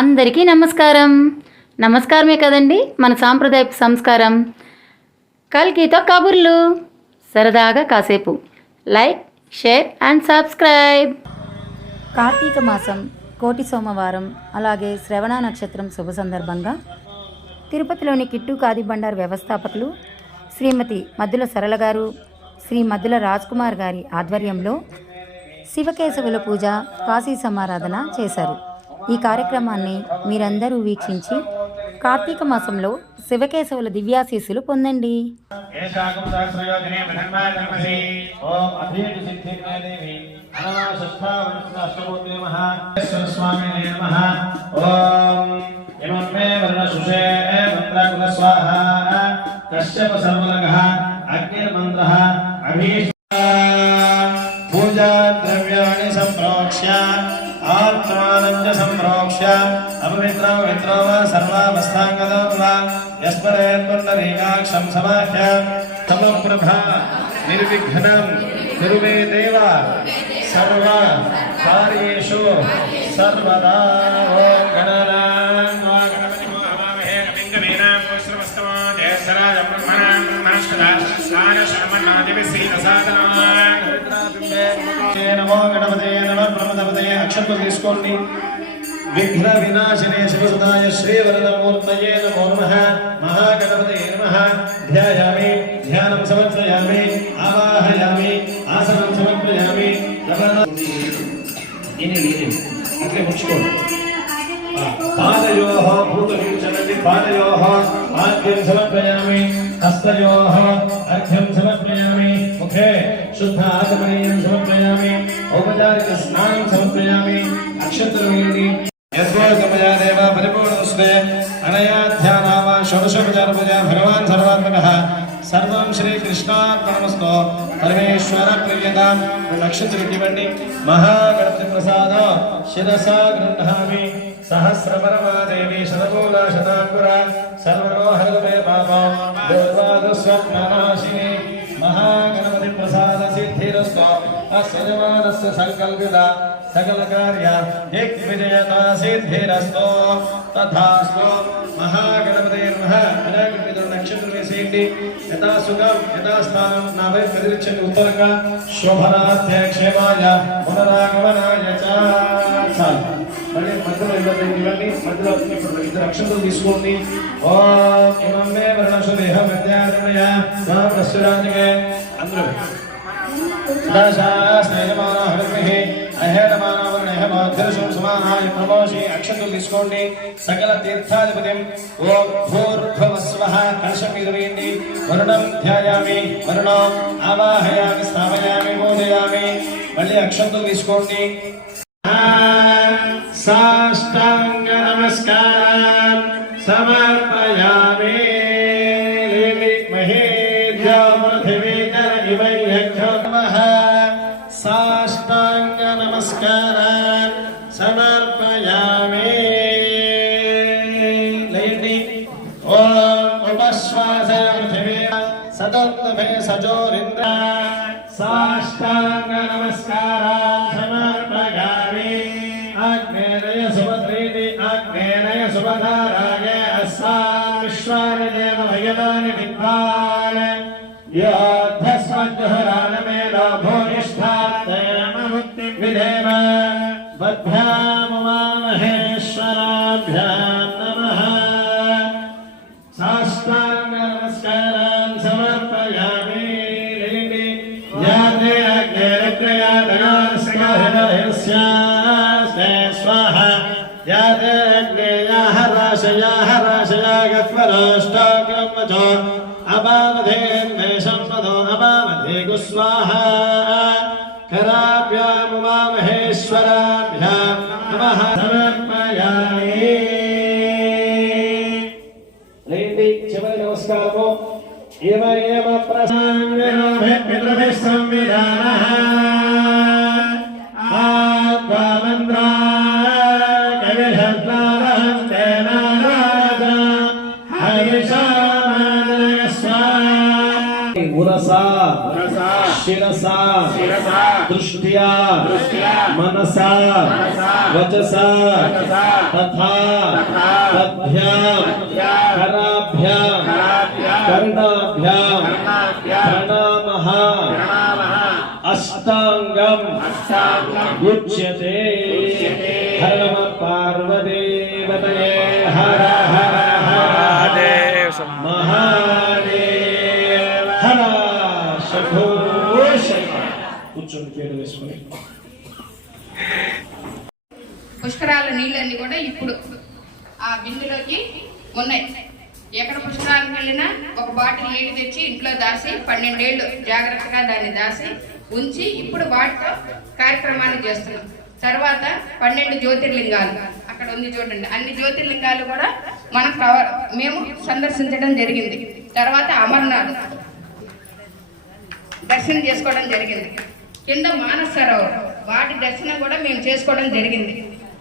అందరికీ నమస్కారమే కదండి మన సాంప్రదాయపు సంస్కారం. కల్కితో కబుర్లు, సరదాగా కాసేపు. Like, share and subscribe. కార్తీక మాసం, కోటి సోమవారం, అలాగే శ్రవణ నక్షత్రం శుభ సందర్భంగా తిరుపతిలోని కిట్టు ఖాదీ బండార్ వ్యవస్థాపకులు శ్రీమతి మద్దుల సరళ గారు, శ్రీ మద్దుల రాజ్ కుమార్ గారి ఆధ్వర్యంలో శివకేశవుల పూజ, కాశీ సమారాధన చేశారు. ఈ కార్యక్రమాన్ని మీరందరూ వీక్షించి కార్తీక మాసంలో శివకేశవుల దివ్యాశీస్సులు పొందండి. పూజా ద్రవ్యాణి సంప్రోక్ష్య ఆత్మానంద సంప్రోక్ష్య అపవిత్రో వా సర్వావస్థాంగతో వా యస్మరేత్పుండరీకాక్షం సమాఖ్య తమప్రభా నిర్విఘ్నం కురుమే దేవ సర్వ కార్యేషు సర్వదా. ఓం గణనాం వా గణపతిమో హవామహే కవిం కవీనాం పుష్పస్తమో జ్యేష్ఠరాజ బ్రహ్మణాం బ్రహ్మణస్పదా నమో గణపతే నమః బ్రహ్మదేవతయే. అక్షంతలు తీసుకోండి. విఘ్న వినాశనే శివసుదాయ శ్రీవరదమూర్తయే నమో నమః. మహాగణపతయే నమః. ధ్యాయామి, ధ్యానం సమర్పయామి, ఆవాహయామి, ఆసనం సమర్పయామి. అట్లే ముచ్చుకోండి. పాదయోః భూతవీక్షణి పాదయోః ఆద్యం సమర్పయామి, హస్తయోః అర్ఘ్యం సమర్పయామి, ముఖే శుద్ధ ఆచమనీయం సమర్పయామి, ఔపచారిక స్నానం సమర్పయామి. అక్షంతలు వేయండి. యస్వాగమయా దేవ పరిపూర్ణస్తే అనయా ధ్యానావ షోడశోపచార పూజ భగవాన్ సర్వాత్మకః సర్వం శ్రీకృష్ణార్పణమస్తు. పరమేశ్వర ప్రియతాం. అక్షంతలు ఇవ్వండి. మహాగణపతి ప్రసాద శిరసా గృహామి. సహస్రపరమాదేవి శతమూల శతాంకుర సర్వరోహరమే పాపం దుర్వాదస్వప్ననాశిని. మహాగణపతి ప్రసాద సిద్ధిరస్తు. అస్యజమానస్య సంకల్పిత సకల కార్య దిగ్విజయతా సిద్ధిరస్తు. తథాస్తు. మహాగణపతే నమః. వినాయకుడి నక్షత్రం వేసేయండి. యథాసుఖం యథాస్థానం నా వైపు కదిలించండి. ఉత్తరంగా శోభనార్థ క్షేమాయ పునరాగమనాయ చాలు. మళ్ళీ మధ్యలో ఇవ్వండి. మధ్యలో ఇద్దరు అక్షంతలు తీసుకోండి. ఓం ఇమం మే వర్ణశుదేహ విద్యారణయ ప్రస్తురానికే అందరూ అక్షంతలు తీసుకోండి. సకల తీర్థాధిపతి ఓం భూర్భువస్వః. కలశం మీద వేయండి. వరుణం ధ్యాయామి, వరుణం ఆవాహయామి, స్థాపయామి, పూజయామి. మళ్ళీ అక్షంతలు తీసుకోండి. సాష్టాంగ నమస్కారం సమర్పయామి. సాష్టాంగ నమస్కారం సమర్పయామి. లేండి. ఓం ఉపశ్వాసయ పృథివీ సదోర్ధమే సజోరింద్ర. సాష్టాంగ నమస్కారం సమర్పయామి. ఆగ్నేయ సుభద్రీతి ఆగ్నేయ సుభధారాయ అస్సాం విశ్వాని దేవ భయదాని విద్వాన్ యోద్ధస్మజ్జుహరానమేదో భూనిష్ఠాత్తయమముక్తి విదేవ. బద్ధ్యాముమామహేశ్వరాభ్యాం నమః. సాష్టాంగ నమస్కారం సమర్పయామి. లేండి. యాతే అగ్నేరగ్రయా దయాస్యాస్తే స్వాహ. యాతే అగ్నేయా హరాశయా హరాశయా గత్వరోష్టాగ్రమజో అపామధేన్మే సంపదో అపామధే గుస్వాహ. కరాభ్యాముమామహేశ్వరాభ్యాం నమః సమర్పయామి. రేండి. చివరి నమస్కారము. ఏమ ఏమ ప్రసంగేభిః సంవిధానః ఆత్మమంత్రా కవిహద్వారహం తేనారాజ హరిషామనస్వ. ఉరసా శిరసా దృష్ట్యా మనసా వచసా తథా తద్భ్యాం కరాభ్యాం కర్ణాభ్యాం ప్రణామః అష్టాంగం ఉచ్యతే. హర నమ పార్వదేవతయే హర హర హర మహాదేవ హర శంభో శంకర. కూర్చొని పేరు వేసుకుని పుష్కరాల నీళ్ళన్నీ కూడా ఇప్పుడు ఆ బిందులోకి ఉన్నాయి. ఎక్కడ పుష్కరాలకు వెళ్ళినా ఒక బాటిల్ నీళ్లు తెచ్చి ఇంట్లో దాసి 12 ఏళ్ళు జాగ్రత్తగా దాన్ని దాసి ఉంచి ఇప్పుడు వాటితో కార్యక్రమాన్ని చేస్తున్నాం. తర్వాత 12 జ్యోతిర్లింగాలు అక్కడ ఉంది చూడండి. అన్ని జ్యోతిర్లింగాలు కూడా మనం మేము సందర్శించడం జరిగింది. తర్వాత అమర్నాథ్ దర్శనం చేసుకోవడం జరిగింది. కింద మానస సరోవర్ వాటి దర్శనం కూడా మేము చేసుకోవడం జరిగింది.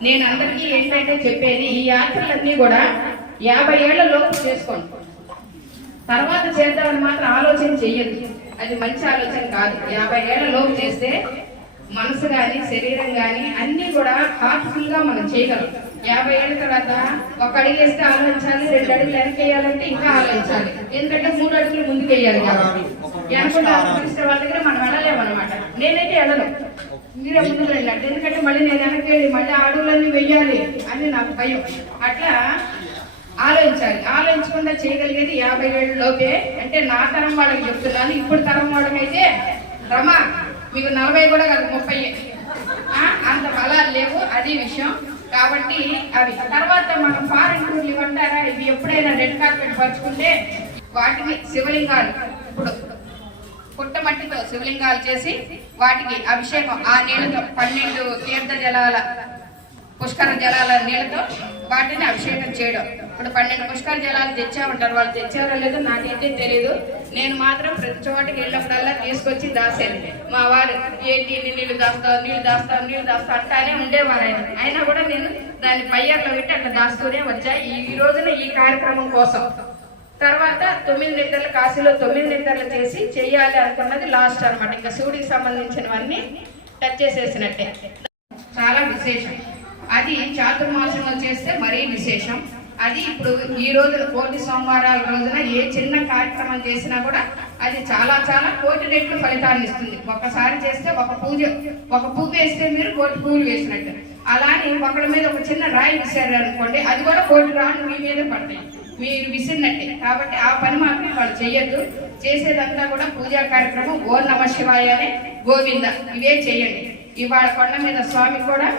నేను అందరికీ ఏంటంటే చెప్పేది, ఈ యాత్రలన్నీ కూడా 50 ఏళ్ల లోపు చేసుకోండి. తర్వాత చేద్దామని మాత్రం ఆలోచన చెయ్యదు. అది మంచి ఆలోచన కాదు. 50 ఏళ్ల లోపు చేస్తే మనసు కానీ శరీరం కానీ అన్నీ కూడా హార్ట్ఫుల్ గా మనం చేయగలం. 50 ఏళ్ళ తర్వాత ఒక అడుగు వేస్తే ఆలోచించాలి, 2 అడుగులు వెనక్కి వేయాలంటే ఇంకా ఆలోచించాలి. ఎందుకంటే 3 అడుగులు ముందుకు వేయాలి కాబట్టి వెనకుండా ఆలోచిస్తే వాళ్ళ దగ్గర మనం వెళ్ళలేమన్నమాట. నేనైతే వెళ్ళను, మీరే ముందుకు వెళ్ళాలి. ఎందుకంటే మళ్ళీ నేను వెనక్కి వెళ్ళి మళ్ళీ అడుగులన్నీ వెయ్యాలి అని నాకు భయం. అట్లా ఆలోచించాలి. ఆలోచించకుండా చేయగలిగేది 50 ఏళ్ళ లోపే. అంటే నా తరం వాళ్ళకి చెప్తున్నాను. ఇప్పుడు తరం వాళ్ళకైతే రమా మీకు 40 కూడా కాదు, 30 అంత బలాలు లేవు. అది విషయం. కాబట్టి అవి తర్వాత మనం ఫారెన్ టూర్లు ఇవ్వంటారా, ఇవి ఎప్పుడైనా రెడ్ కార్పెట్ పరుచుకుంటే వాటిని శివలింగాలు ఇప్పుడు పుట్టమట్టితో శివలింగాలు చేసి వాటికి అభిషేకం ఆ నీళ్ళతో 12 తీర్థ జలాల పుష్కర జలాల నీళ్ళతో వాటిని అభిషేకం చేయడం. ఇప్పుడు 12 పుష్కర జలాలు తెచ్చామంటారు. వాళ్ళు తెచ్చారో లేదో నాకైతే తెలియదు. నేను మాత్రం ప్రతి చోటికి వెళ్ళినప్పుడల్లా తీసుకొచ్చి దాసేది. మా వారు ఏంటి నీళ్ళు దాస్తావు అంటానే ఉండేవారు. అయినా కూడా నేను దాన్ని పయ్యర్లో పెట్టి అట్లా దాస్తూనే వచ్చా ఈ రోజున ఈ కార్యక్రమం కోసం. తర్వాత 9 నిద్రలు కాశీలో 9 నిద్రలు చేసి చెయ్యాలి అనుకున్నది లాస్ట్ అనమాట. ఇంకా శివుడికి సంబంధించినవన్నీ టచ్ చేసేసినట్టే. చాలా విశేషం. అది చాతుర్మాసంలో చేస్తే మరీ విశేషం. అది ఇప్పుడు ఈ రోజున 1 సోమవారాల రోజున ఏ చిన్న కార్యక్రమం చేసినా కూడా అది చాలా చాలా 1 రెట్లు ఫలితాన్ని ఇస్తుంది. ఒకసారి చేస్తే ఒక పువ్వు వేస్తే మీరు 1 పువ్వులు వేసినట్టు. అలానే ఒకళ్ళ మీద ఒక చిన్న రాయి విసిరారు అనుకోండి, అది కూడా 1 రాళ్ళు మీ మీద పడతాయి, మీరు విసిరినట్టే. కాబట్టి ఆ పని మాత్రం వాళ్ళు చెయ్యొద్దు. చేసేదంతా కూడా పూజా కార్యక్రమం ఓం నమ శివాయ అనే గోవింద ఇవే చెయ్యండి. ఇవాళ కొండ మీద స్వామి కూడా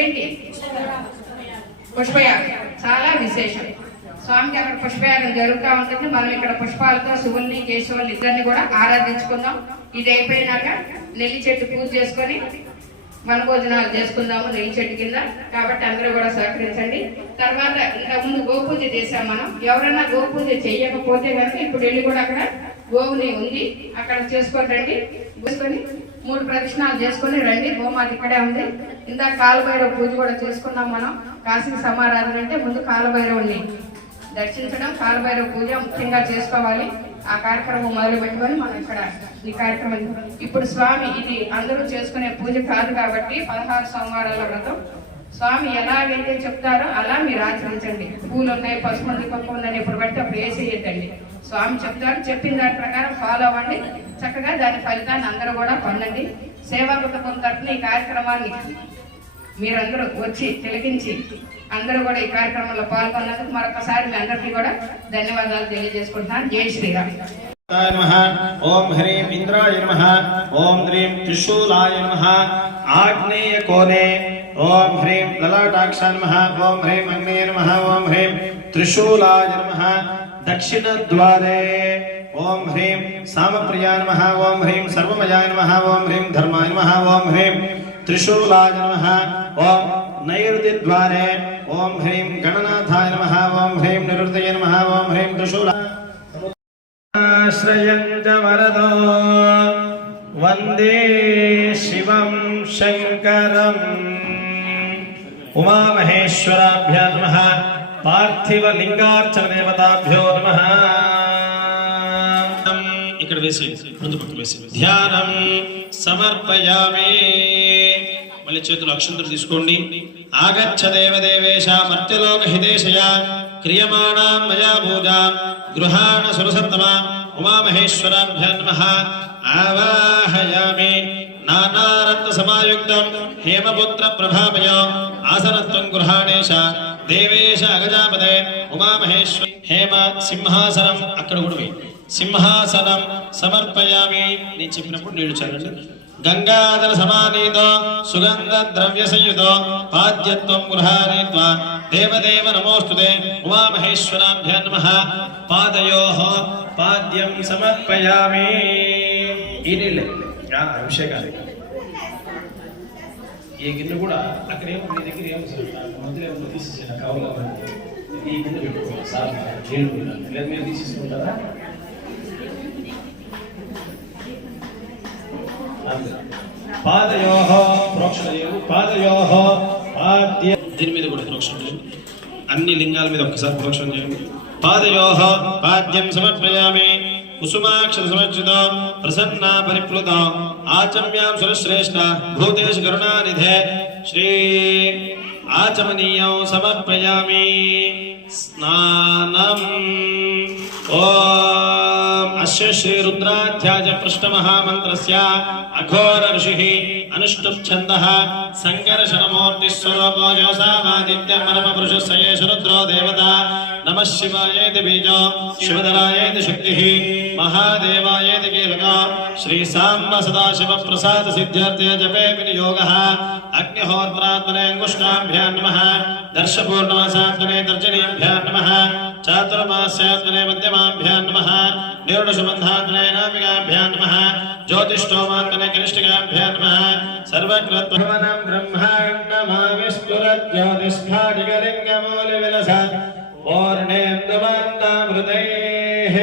ఏంటి పుష్పయాగం చాలా విశేషం. స్వామికి అక్కడ పుష్పయాగం జరుగుతూ ఉంటుంది. మనం ఇక్కడ పుష్పాలతో శివుల్ని కేశవుల్ని ఇద్దరిని కూడా ఆరాధించుకుందాం. ఇది అయిపోయినాక నెల్లి చెట్టు పూజ చేసుకొని వనభోజనాలు చేసుకుందాము నెల్లి చెట్టు కింద. కాబట్టి అందరూ కూడా సహకరించండి. తర్వాత ఇంతకుముందు గోపూజ చేసాం మనం. ఎవరైనా గోపూజ చెయ్యకపోతే కనుక ఇప్పుడు వెళ్ళి కూడా అక్కడ గోవుని ఉంది, అక్కడ చేసుకొని రండి. చేసుకొని 3 ప్రదక్షిణాలు చేసుకొని రండి. గోమాత ఇక్కడే ఉంది. ఇందాక కాలభైరవ పూజ కూడా చేసుకున్నాం మనం. కాశీకి సమారాధన అంటే ముందు కాలభైరవుని దర్శించడం, కాలభైరవ పూజ ముఖ్యంగా చేసుకోవాలి. ఆ కార్యక్రమం మొదలు పెట్టుకొని మనం ఇక్కడ ఈ కార్యక్రమం ఇప్పుడు స్వామి ఇది అందరూ చేసుకునే పూజ కాదు కాబట్టి 16 సోమవారాల వ్రతం స్వామి ఎలాగైతే చెప్తారో అలా మీరు ఆచరించండి. పూలు ఉన్నాయి, పసుపు ఉంది, పప్పు ఉందని ఎప్పుడు పడితే అప్పుడు వేసేయద్దండి. స్వామి చెప్తారు, చెప్పిన దాని ప్రకారం ఫాలో అవ్వండి. చక్కగా దాని ఫలితాన్ని అందరూ కూడా పొందండి. సేవా కుటుంబం తరఫున ఈ కార్యక్రమాన్ని మీరందరూ వచ్చి తిలకించి అందరూ కూడా ఈ కార్యక్రమంలో పాల్గొన్నందుకు మరొకసారి మీ అందరికీ కూడా ధన్యవాదాలు తెలియజేసుకుంటున్నాను. జై శ్రీరామ్. ఓం హ్రీం ఇంద్రాయ నమః. ఓం హ్రీం త్రిశూలాయ నమః. ఆగ్నేయ కోనే ఓం హ్రీం లలాటాక్షాయ నమః. ఓం హ్రీం అగ్నేయ నమః. ఓం హ్రీం త్రిశూలాయ నమః. దక్షిణ ద్వారే ఓం హ్రీం సామప్రియాయ నమః. ఓం హ్రీం సర్వమయాయ నమః. ఓం హ్రీం ధర్మాయ నమః. ఓం హ్రీం త్రిశూలాయ నమః. ఓం నైరుతి ద్వారే ఓం హ్రీం గణనాథాయ నమః. ఓం హ్రీం నిరుతయ నమః. ఓం హ్రీం త్రిశూలాయ ఆశ్రయంత వరదో వందే శివం శంకరం. ఉమామహేశ్వరాభ్యో నమః. పార్థివ లింగార్చన దేవతాభ్యో నమః. ఇక్కడ వేసి ముందు పక్కన వేసి ధ్యానం సమర్పయామి. మళ్ళీ చేతులు అక్షంతలు తీసుకోండి. ఆగచ్చ దేవదేవేశ మర్త్యలోక హితేశయ క్రియమాణాం మయా పూజా గృహాణ సురసత్తమ ఉమామహేశ్వరాభ్యో నమః. ఆవాహయామి. నానారత్న సమాయుక్తం హేమపుత్ర ప్రభామయో ఆసనత్వం గృహాణేశ దేవేశ అగజాపదే ఉమామహేశ్వర. హేమ సింహాసనం అక్కడ కూడా పోయి సింహాసనం సమర్పయామి. నేను చెప్పినప్పుడు నీళ్లు చల్లండి. గంగాధర సమానీతో సుగంధ ద్రవ్య సంయుతో పాద్యత్వం గృహాణీత్వా దేవదేవ నమోస్తుతే ఉమామహేశ్వరాభ్యో నమః. పాదయోః పాద్యం సమర్పయామి. ఈ నీళ్ళే అభిషేకాలు. ఈ గిన్నె కూడా అక్కడ ఏమో మీ దగ్గర ఏమో మంత్రి ఏమో తీసేసిన కవర్లో ఈ గిన్నె పెట్టుకోవాలి సార్ లేదు మీరు తీసేసుకుంటారా? పాదయోః ప్రోక్షణ చేయరు. పాదయోః పాద్య దీని మీద కూడా ప్రోక్షణ చేయండి. అన్ని లింగాల మీద ఒక్కసారి ప్రోక్షణ చేయండి. పాదయోః పాద్యం సమర్పయామి. కుసుమాక్షర సమర్చితో ప్రసన్నా పరిప్లుత ఆచమ్యాం సురశ్రేష్ఠ భూతేషు కరుణానిధే శ్రీ ఆచమనీయం సమర్పయామి. స్నానం. ఓం అస్య శ్రీ రుద్రాధ్యాయ పృష్ఠమహామంత్రస్య అఘోర ఋషిః అనుష్ఠుప్ ఛందః సంకర్షణమూర్తి స్వరూపో యోసావాదిత్య పరమ పురుషస్య యేష రుద్రో దేవతా. నమః శివాయేతి బీజో శివధరాయేతి శక్తిః మహాదేవాయేతి కీలకో శ్రీ సాంబ సదాశివ ప్రసాద సిద్ధ్యర్థే జపే వినియోగః. అగ్నిహోత్రాత్మనే అంగుష్టాభ్యాం నమః. దర్శపూర్ణమాసాత్మనే తర్జనీభ్యాం నమః. చాతుర్మాస్యాత్మనే మధ్యమాభ్యాం నమః. నిరుణశుబంధాత్మనే నాభికాభ్యాం నమః. జ్యోతిష్ఠోమాత్మనే కనిష్ఠికాభ్యాం నమః. సర్వకృత్వనం బ్రహ్మాండమావిష్ఠురజ్యోతిష్ఠాదిగలింగమూలి విలస పూర్ణేందుమంతామృతైః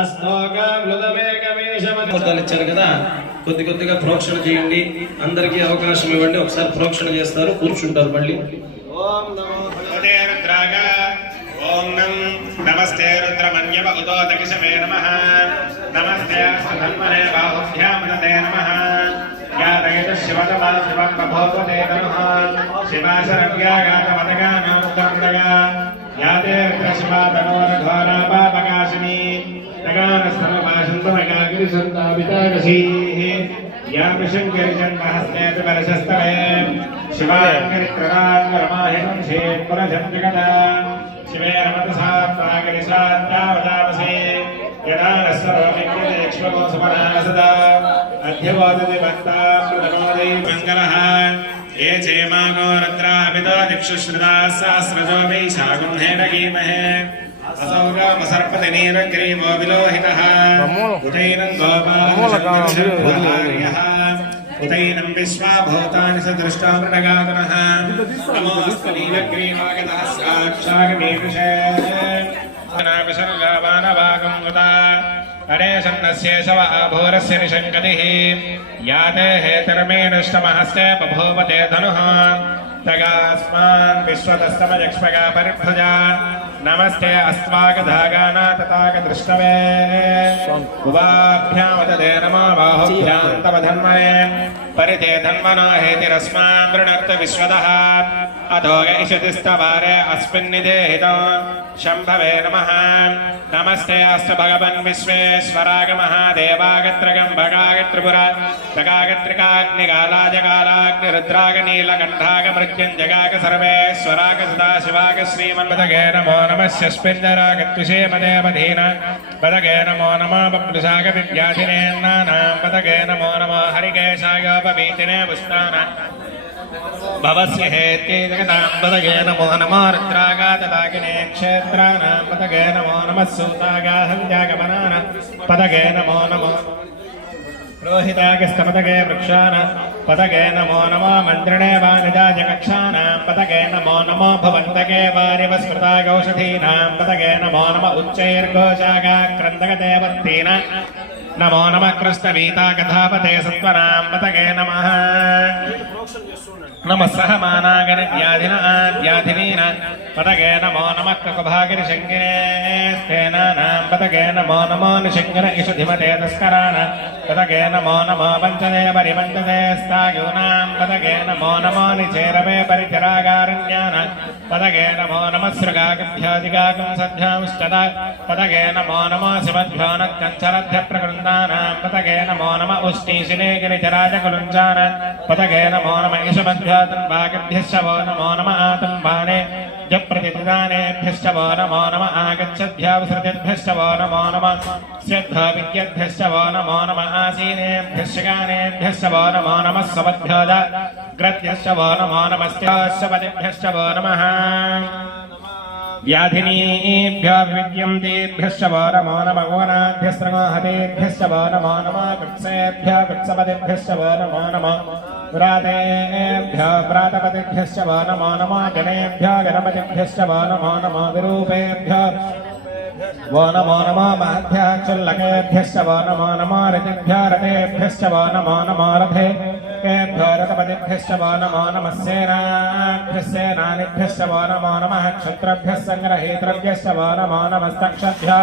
అస్తోకామృతమేకమేషమని ఇచ్చారు కదా. కొద్ది కొద్దిగా ప్రోక్షణ చేయండి. అందరికీ అవకాశం ఇవ్వండి. ఒకసారి ప్రోక్షణ చేస్తారు, కూర్చుంటారు. మళ్ళీ ఓం నమో భగవతే రుద్రాయ. ఓం నమస్తే రుద్రమన్యవ ఉదో దక్షమే నమః. నమస్తే ధన్వనే బాహుభ్యాం నతే నమః. యాదయత శివతమా శివం బభోవతే నమః. శివాశరవ్యాగాతమతగానోత్తమదగా యాతే రుద్రశివాతనోరఘోరా పాపకాశిని తగానస్తమపాశంతమగాగిరిసంతాపితాగసీః. యాపిశంకరిజన్మహస్నేత పరశస్తవే శివాంకరిత్రరాంగరమాహితం శేత్పురజంజగదా. శివే రమతసాత్మాగరిసాత్యావతామసే యదా నస్సర్వమిత్యదేక్ష్మగో సుమనాన సదా. అధ్యవోదతి భక్తామృతమోదై మంగళః. ఏ చేమాగో రుద్రాభితో దిక్షుశ్రుతాः సహస్రజో వై శాగుంహేన గీమహే. అసౌగామసర్పతి నీరగ్రీవో విలోహితః. ఉదైనం గోపాలః ఉదైనం విశ్వాభూతాని సదృష్టా మృడగాతునః. నమోస్తు నీలగ్రీవాగతః సాక్షాగమీకృషే. విసర్గావానభాగం గతా గణేశన్నస్యేషవ ఆభూరస్య నిశంకతిః. యాతే హేతరమేణుష్టమహస్య బభూవతే ధనుః. తగాస్మాన్ విశ్వతస్తమయక్ష్మగా పరిభ్రజా. నమస్తే అస్మాకధాగానా తథాగ దృష్టవే. ఉవాభ్యామతదే నమో బాహుభ్యాం తవ ధన్మనే. పరితే ధన్మనో హేతిరస్మాన్ వృణర్త విశ్వదః. అధోగ ఇషతిస్తవారే అస్మిన్నిదేహితో శంభవే నమః. నమస్తే అస్తు భగవన్ విశ్వేశ్వరాగ మహాదేవాగత్రగం భగాగ త్రిపుర తగాగత్రికాగ్నిగాలాజ కాలాగ్ని రుద్రాగ నీలకంఠాగ మృత్యుంజగాగ సర్వేశ్వరాగ సదాశివాగ శ్రీమన్మతగే నమో నమస్యస్మిందరాగ త్విషేమదేవధీన పదగే నమో నమో బప్లుసాగ విద్యాధినేన్నానాం పదగే నమో నమో హరికేశాయోపవీతినే పుష్టాన భవస్య హేత్యై జగతాం పదగే నమో నమో రుద్రాగాతదాకినే క్షేత్రానాం పదగే నమో నమః సూతాగాహంత్యాగమనాన పదగే నమో నమో రోహితాగస్తపదగే వృక్షాన పదగే నమో నమో మంత్రిణే వానిజాజ కక్షానాం పదగే నమో నమో భవంతగే వారివస్మృతాగౌషధీనాం పదగే నమో నమ ఉచ్చైర్ఘోషాగాక్రందగతే వర్తీన నమో నమ కృష్ణవీతాగధాపతే సత్వనాం పదగే నమః. नमस्सह मानागन व्याधिना व्याधिनीना पदगे नमो नमः ककुभागिरि शङ्गिने स्तेनानां पदगे नमो नमो निशङ्गिन इषुधिमते तस्कराण पदगे नमो नमो पञ्चदे परिपञ्चदे स्थायूनां पदगे नमो नमो निचेरवे परिचरागारण्यान पदगे नमो नमः सृगागभ्यादिगागं सद्भ्यांश्चदा पदगे नमो नमो शिवद्भ्यो नक्कञ्चरभ्य प्रकृन्दानां पदगे नमो नमः उष्णीशिने गिरिचराजकुलुञ्चान पदगे नमो नमः इषुमद्भ्यातन्वागभ्यश्च वो नमो नमः आतन्वाने जप्रतिदानेभ्यश्च वो नमो नमः आगच्छद्भ्यावसृतिभ्यश्च वो नमो नमः स्यद्भ्यो विद्यद्भ्यश्च वो नमो नमः आसीनेभ्यश्च गानेभ्यश्च वो नमो नमः सवद्भ्यो ग्रद्भ्यश्च वो नमो नमस्त्याश्च पदिभ्यश्च वो नमः व्याधिनीभ्यो विद्यन्तेभ्यश्च वो नमो नमः गोनाभ्यस्त्रगोहतेभ्यश्च वो नमो नमः वृक्षेभ्यो वृक्षपतिभ्यश्च वो नमो नमः व्रातेभ्यो व्रातपतिभ्यश्च वो नमो नमः गणेभ्यो गणपतिभ्यश्च वो नमो नमः विरूपेभ्यो वो नमो नमः महद्भ्यः क्षुल्लकेभ्यश्च वो नमो नमः रतिभ्यो रतेभ्यश्च वो नमो नमः रथेभ्यो रथपतिभ्यश्च वो नमो नमः सेनाभ्यश्च सेनानिभ्यश्च वो नमो नमः क्षत्रभ्यः सङ्ग्रहेतृभ्यश्च वो नमो नमस्तक्षभ्यः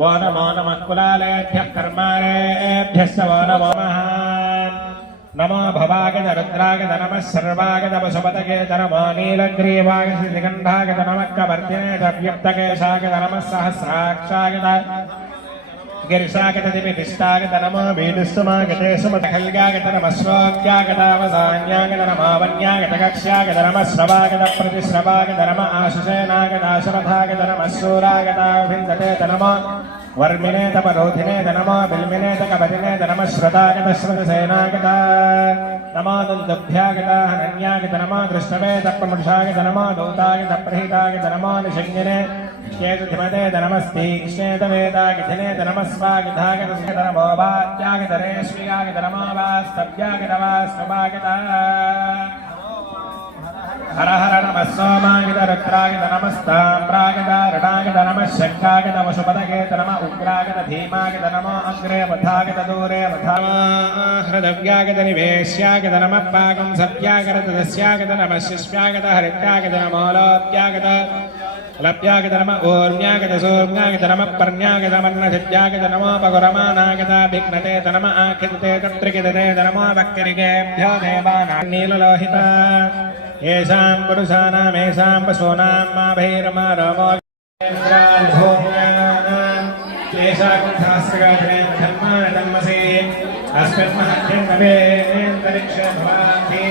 वो नमो नमः कुलालेभ्यः कर्मारेभ्यश्च वो नमो नमः नमो भवागज रुद्रागज नमः सर्वागज वसुपतगेज नमो नीलग्रीवागज श्रीगण्डागज नमः कवर्तिने व्यक्तकेशागज नमः सहस्राक्षागज गिरिशागज दिविदिष्टागज नमो वीदिष्टुमागते सुमतखल्गागज नमः श्रोत्यागदावसान्यागज नमो वन्यागज कक्ष्यागज नमः श्रवागज प्रतिश्रवागज नमः आशुषेनागज आशुरथागज नमः शूरागदाभिन्दते नमः वर्मिने तपरोधिने नमो बिल्मिने तकबदिने नमः श्रतागत श्रुतसेनागता नमो दुन्दुभ्यागता हनन्यागत नमो दृष्टवे तप्रमुषागत नमो दूतागत प्रहितागत नमो निषङ्गिने चेतुधिमते नमस्तीक्ष्णेत वेदागिधिने नमः स्वागिधागत नमो वात्यागत रेष्मिगागत नमो वास्तव्यागत वास्तवागता हर हर नमः सोमागत रुद्रागत नमस्ताम्रागत रणागत नमः शङ्खागत वशुपतगेत नमः उग्रागत धीमागत नमो अग्रे वधागत दूरे वधा हृदव्यागत निवेश्यागत नमः पाकं सव्यागत दस्यागत नमः शिष्यागत हरित्यागत नमो लोप्यागत लप्यागत नमः ऊर्म्यागत सोम्यागत नमः पर्ण्यागत मन्नसिद्ध्यागत नमो पगुरमानागत विघ्नते नमः आखिते तत्रिकिते नमो भक्तिरिगेभ्यो देवानां नीललोहिता येषां पुरुषाणामेषां पशूनां मा भैरमा रमो धर्माणमसे अस्मिन्महत्यन्तरिक्षे भवान्ति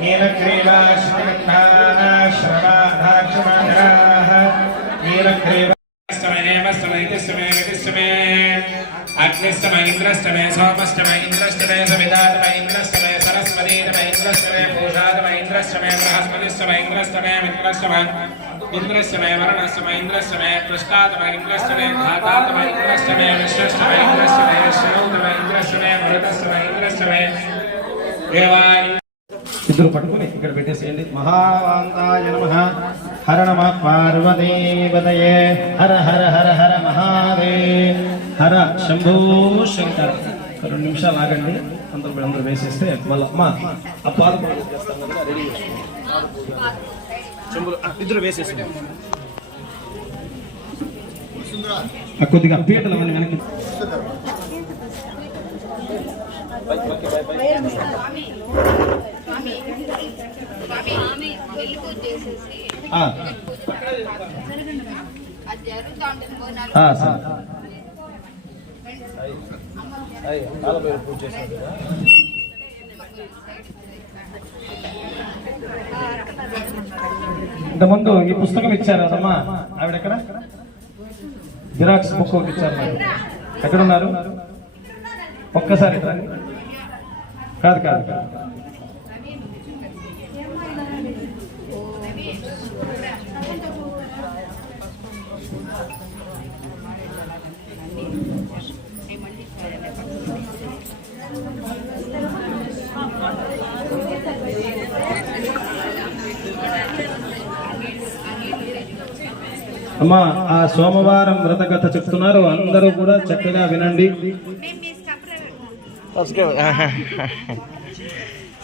नीलग्रीवाश्रमग्धाः श्रवाधाक्षमाधराः नीलग्रीवास्तमयेमस्तमयतिस्तमे अग्निस्तम इन्द्रस्तमे सोमस्तम इन्द्रस्तमे सवितातम इन्द्रस्तमे सरस्वतीतम इन्द्रस्तमे पूषातम इन्द्रस्तमे बृहस्पतिस्तम इन्द्रस्तमे मित्रस्तम इन्द्रस्तमे वरुणस्तम इन्द्रस्तमे पुष्टातम इन्द्रस्तमे धातातम इन्द्रस्तमे विश्वस्तम इन्द्रस्तमे श्रौतम इन्द्रस्तमे मरुतस्तम इन्द्रस्तमे देवाय ఇద్దరు పట్టుకొని ఇక్కడ పెట్టేసేయండి. మహావాంతాయ నమః. హర నమః పార్వతీపతయే హర హర హర హర మహాదేవ్ హర శంభో శంకర. 2 నిమిషాలు ఆగండి. అందరూ వేసేస్తే మళ్ళీ అమ్మా ఆ పాలు చేస్తాం కదా రెడీ చెంబులు ఇద్దరు వేసేసేయండి. కొద్దిగా పీటలు అవన్నీ వెనక్కి ఇంతకుముందు ఈ పుస్తకం ఇచ్చారు కదమ్మా, ఆవిడ ఎక్కడ జిరాక్స్ బుక్ ఒకటి ఇచ్చారు. మరి ఎక్కడున్నారు? ఒక్కసారి కాదు కాదు కాదు అమ్మా ఆ సోమవారం వ్రతకథ చెప్తున్నారు, అందరూ కూడా చక్కగా వినండి.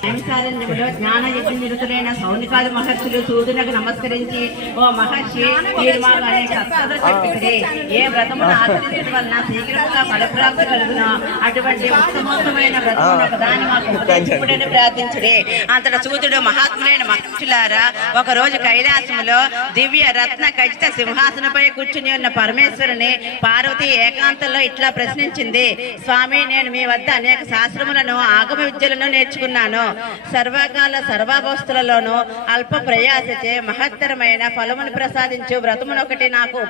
సాయంకాలంలో జ్ఞాన యజ్ఞ నిరుతులైన సౌనికాది మహర్షులు సూర్యునకు నమస్కరించి, ఓ మహర్షి, మీరు మాకు అనేక అర్థాలు చెప్పితే ఏ వ్రతమును ఆచరించడం వలన శీఘ్రంగా ఫలప్రాప్తి కలుగును, అటువంటి ఉత్తమోత్తమైన వ్రతమును దాన్ని మాకు ఉపదేశించుడని ప్రార్థించుడే. అంతట సూర్యుడు, మహాత్ములైన మహర్షులారా, ఒక రోజు కైలాసములో దివ్య రత్న ఖచ్చిత సింహాసనపై కూర్చుని ఉన్న పరమేశ్వరుని పార్వతి ఏకాంతంలో ఇట్లా ప్రశ్నించింది, స్వామి, నేను మీ వద్ద అనేక శాస్త్రములను ఆగమ విద్యలను నేర్చుకున్నాను. సర్వకాల సర్వావస్థలలోనూ అల్ప ప్రయాసచే మహత్తరమైన ఫలమును ప్రసాదించు వ్రతమునొకటి నాకు.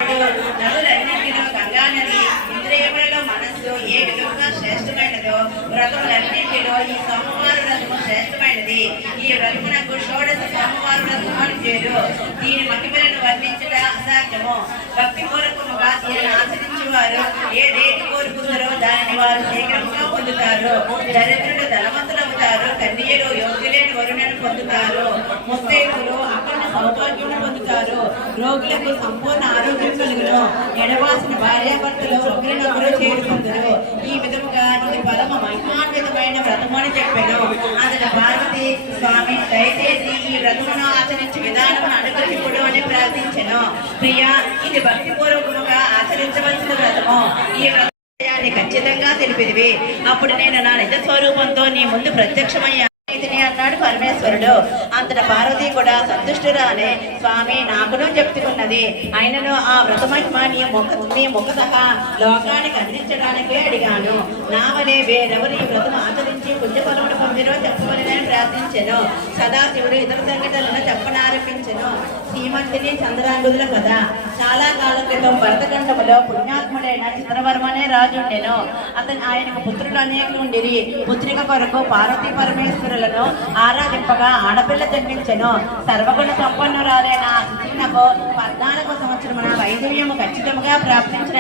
నదులన్నింటిలో గంగా నది, ఇంద్రియములలో మనస్సు ఏ విధంగా శ్రేష్టమైనదో వ్రతములన్నింటిలో ఈ సోమవార వ్రతము శ్రేష్టమైనది. ఈ వ్రతమునకు షోడశ సోమవార వ్రతము అని పేరు. దీని మహిమలను వర్ణించట అసాధ్యము. భక్తి పూర్వకముగా దీనిని ఆచరించేవారు ఏ దేని కోరుకుందరో దానిని వారు శీఘ్రంగా పొందుతారు. దరిద్రుడు ధనవంతులవుతారు, కన్యలు యోగ్యులైన వరుణను పొందుతారు, ముత్తైదులు అఖండ సౌభాగ్యం పొందుతారు, రోగులకు సంపూర్ణ ఆరోగ్యం కలుగును, ఎడవాసిన భార్యాభర్తలు ఒకరినొకరు చేరుకుందరు. ఈ విధముగా ఇది పరమ మహిమాన్వితమైన వ్రతము అని చెప్పాను. అందులో పార్వతి, స్వామి, దయచేసి ఈ వ్రతమును ఆచరించే విధానమును అనుగ్రహించుడు అని ప్రార్థించెను. ప్రియా, ఇది భక్తిపూర్వకముగా ఆచరించవలసిన వ్రతము. ఈ ఖచ్చితంగా తెలిపిదివి. అప్పుడు నేను నా నిజ స్వరూపంతో నీ ముందు ప్రత్యక్షమయ్యా అన్నాడు పరమేశ్వరుడు. అంతట పార్వతి కూడా సంతుష్టురాలే, స్వామి, నాకును చెప్తున్నది, ఆయనను ఆ వ్రతమహిమ నీ ముఖతః లోకానికి అందించడానికే అడిగాను. నా వలె వేరెవరు ఈ వ్రతం ఆచరించి పుణ్యఫలమును పొందిరో చెప్పవలనే ప్రార్థించెను. సదాశివుడు ఇతర సంఘటనలను చెప్పనారంభించెను. శ్రీమంతిని చంద్రాంగుల కథ. చాలా కాలం క్రితం భరతఖండములో పుణ్యాత్ముడైన చిత్రవర్మనే రాజుండెను. ఆయనకు పుత్రులు అనేకులు ఉండిరి. పుత్రిక కొరకు పార్వతీ పరమేశ్వరులను ఆరాధింపగా ఆడపిల్ల జన్మించెను. సర్వగుణ సంపన్నురాలైన శిశువునకు 14వ సంవత్సరమున వైదవ్యము ఖచ్చితంగా ప్రాప్తించిన